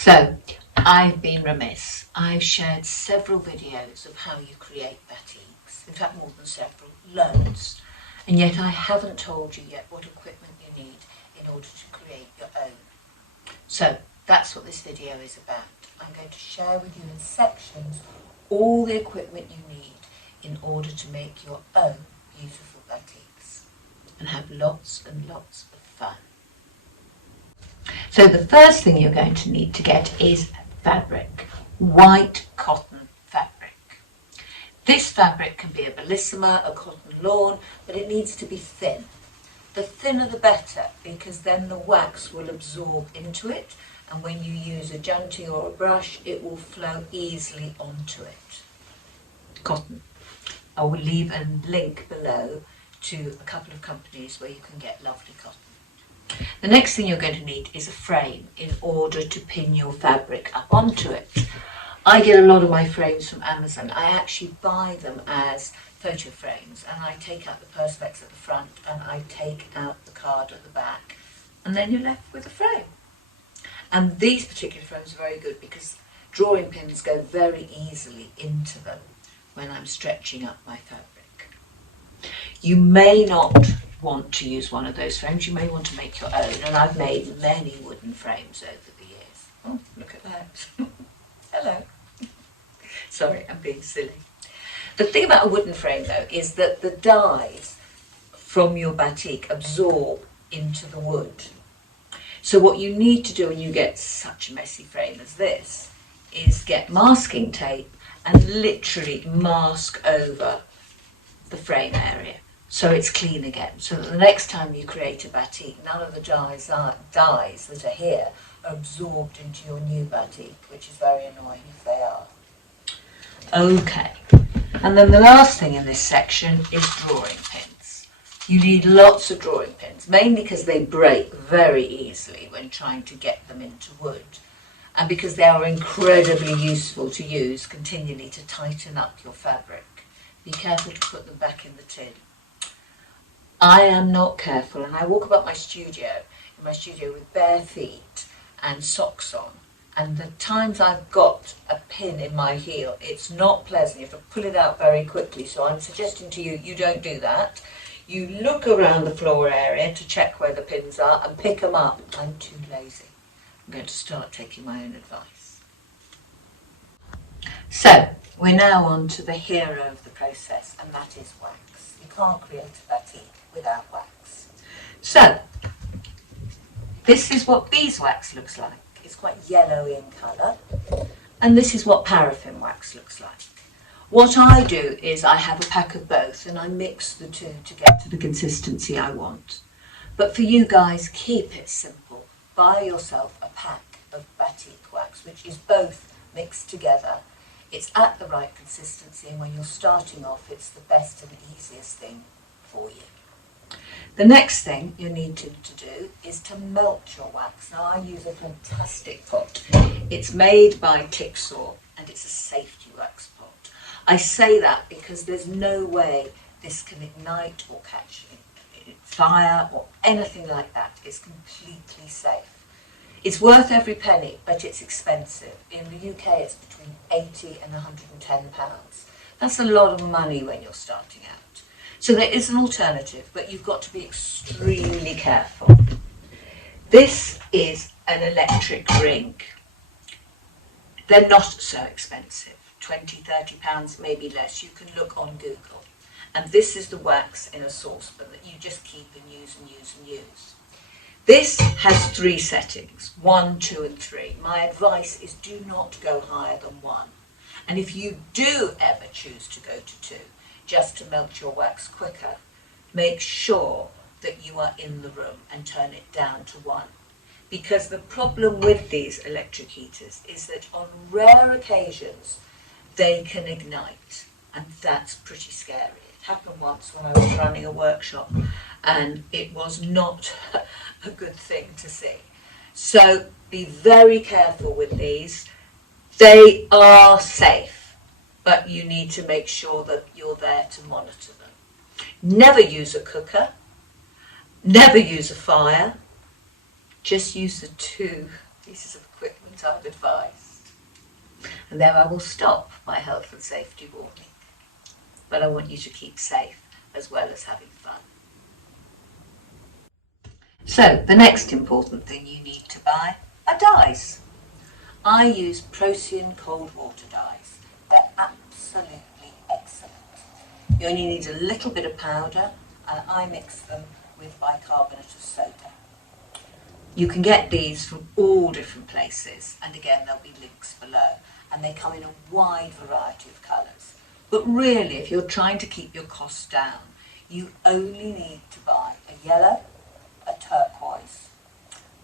So, I've been remiss. I've shared several videos of how you create batiks. In fact, more than several, loads. And yet I haven't told you yet what equipment you need in order to create your own. So, that's what this video is about. I'm going to share with you in sections all the equipment you need in order to make your own beautiful batiks and have lots and lots of fun. So the first thing you're going to need to get is fabric, white cotton fabric. This fabric can be a bellissima, a cotton lawn, but it needs to be thin. The thinner the better, because then the wax will absorb into it, and when you use a TJANTING or a brush, it will flow easily onto it. Cotton. I will leave a link below to a couple of companies where you can get lovely cotton. The next thing you're going to need is a frame in order to pin your fabric up onto it. I get a lot of my frames from Amazon. I actually buy them as photo frames, and I take out the perspex at the front and I take out the card at the back, and then you're left with a frame. And these particular frames are very good because drawing pins go very easily into them when I'm stretching up my fabric. You may not want to use one of those frames, you may want to make your own, and I've made many wooden frames over the years. Oh, look at that. Hello. Sorry, I'm being silly. The thing about a wooden frame though is that the dyes from your batik absorb into the wood. So what you need to do when you get such a messy frame as this is get masking tape and literally mask over the frame area so it's clean again, so that the next time you create a batik, none of the dyes that are here are absorbed into your new batik, which is very annoying if they are. Okay, and then the last thing in this section is drawing pins. You need lots of drawing pins, mainly because they break very easily when trying to get them into wood, and because they are incredibly useful to use continually to tighten up your fabric. Be careful to put them back in the tin. I am not careful, and I walk about my studio, with bare feet and socks on, and the times I've got a pin in my heel, it's not pleasant. You have to pull it out very quickly, so I'm suggesting to you, you don't do that. You look around the floor area to check where the pins are and pick them up. I'm too lazy. I'm going to start taking my own advice. So, we're now on to the hero of the process, and that is wax. You can't create a batik without wax. So, this is what beeswax looks like. It's quite yellowy in colour, and this is what paraffin wax looks like. What I do is I have a pack of both and I mix the two to get to the consistency I want. But for you guys, keep it simple. Buy yourself a pack of batik wax, which is both mixed together. It's at the right consistency, and when you're starting off, it's the best and easiest thing for you. The next thing you need to do is to melt your wax. Now I use a fantastic pot. It's made by Tixor and it's a safety wax pot. I say that because there's no way this can ignite or catch fire or anything like that. It's completely safe. It's worth every penny, but it's expensive. In the UK it's between £80 and £110. That's a lot of money when you're starting out. So there is an alternative, but you've got to be extremely careful. This is an electric ring. They're not so expensive, £20, £30, maybe less. You can look on Google. And this is the wax in a saucepan that you just keep and use and use and use. This has 3 settings, 1, 2 and 3. My advice is do not go higher than 1. And if you do ever choose to go to 2, just to melt your wax quicker, make sure that you are in the room and turn it down to 1. Because the problem with these electric heaters is that on rare occasions they can ignite, and that's pretty scary. It happened once when I was running a workshop and it was not a good thing to see. So be very careful with these. They are safe, but you need to make sure that you're there to monitor them. Never use a cooker, never use a fire, just use the 2 pieces of equipment moment I've advised. And there I will stop my health and safety warning. But I want you to keep safe as well as having fun. So the next important thing you need to buy are dyes. I use Procion Cold water dyes. They're absolutely excellent. You only need a little bit of powder, and I mix them with bicarbonate of soda. You can get these from all different places, and again there'll be links below, and they come in a wide variety of colours. But really, if you're trying to keep your costs down, you only need to buy a yellow, a turquoise,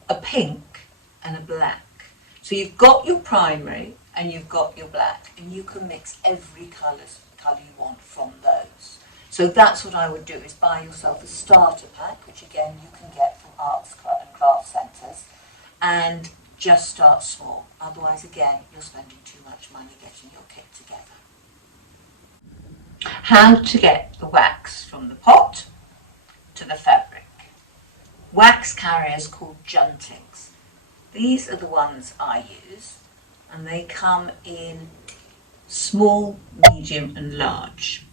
a pink and a black. So you've got your primary and you've got your black, and you can mix every colour you want from those. So that's what I would do, is buy yourself a starter pack, which again you can get from arts and craft centres, and just start small. Otherwise, again, you're spending too much money getting your kit together. How to get the wax from the pot to the fabric. Wax carriers called JANTINGs. These are the ones I use, and they come in small, medium and large.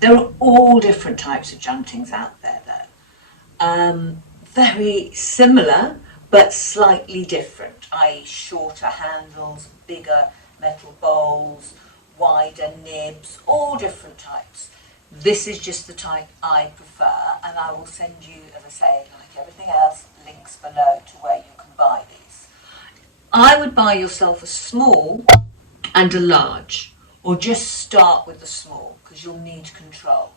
There are all different types of JANTINGs out there though. Very similar but slightly different, i.e. shorter handles, bigger metal bowls, wider nibs, all different types. This is just the type I prefer, and I will send you, as I say, like everything else, links below to where you can buy these. I would buy yourself a small and a large, or just start with the small because you'll need control.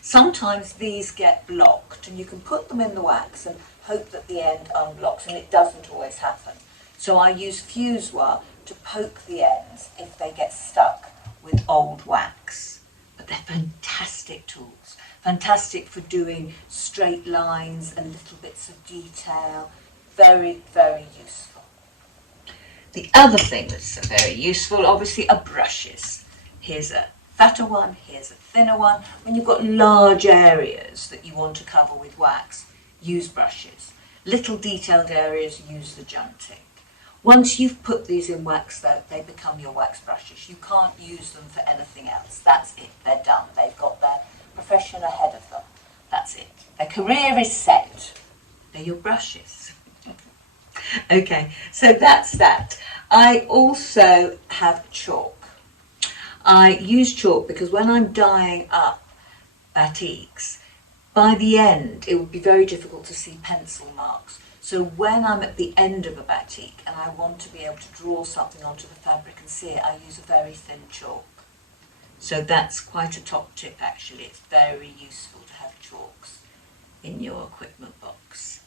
Sometimes these get blocked and you can put them in the wax and hope that the end unblocks, and it doesn't always happen. So I use fuse wire to poke the ends if they get stuck with old wax. But they're fantastic tools, fantastic for doing straight lines and little bits of detail. Very, very useful. The other thing that's very useful, obviously, are brushes. Here's a fatter one, here's a thinner one. When you've got large areas that you want to cover with wax, use brushes. Little detailed areas, use the JANTING. Once you've put these in wax though, they become your wax brushes. You can't use them for anything else. That's it, they're done. They've got their profession ahead of them. That's it. Their career is set. They're your brushes. Okay, so that's that. I also have chalk. I use chalk because when I'm dyeing up batiks, by the end it would be very difficult to see pencil marks. So when I'm at the end of a batik and I want to be able to draw something onto the fabric and see it, I use a very thin chalk. So that's quite a top tip actually. It's very useful to have chalks in your equipment box.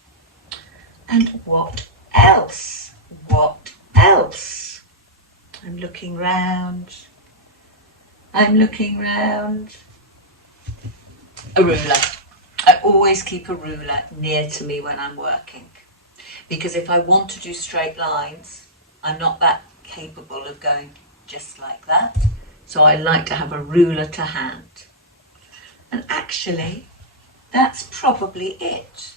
And what else? What else? I'm looking round. I'm looking round. A ruler. I always keep a ruler near to me when I'm working, because if I want to do straight lines, I'm not that capable of going just like that. So I like to have a ruler to hand. And actually, that's probably it.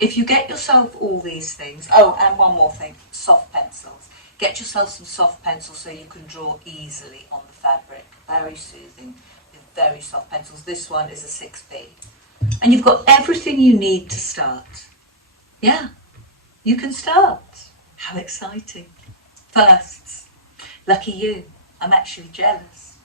If you get yourself all these things, oh, and one more thing, soft pencils. Get yourself some soft pencils so you can draw easily on the fabric. Very soothing with very soft pencils. This one is a 6B. And you've got everything you need to start. Yeah, you can start. How exciting. Firsts. Lucky you. I'm actually jealous.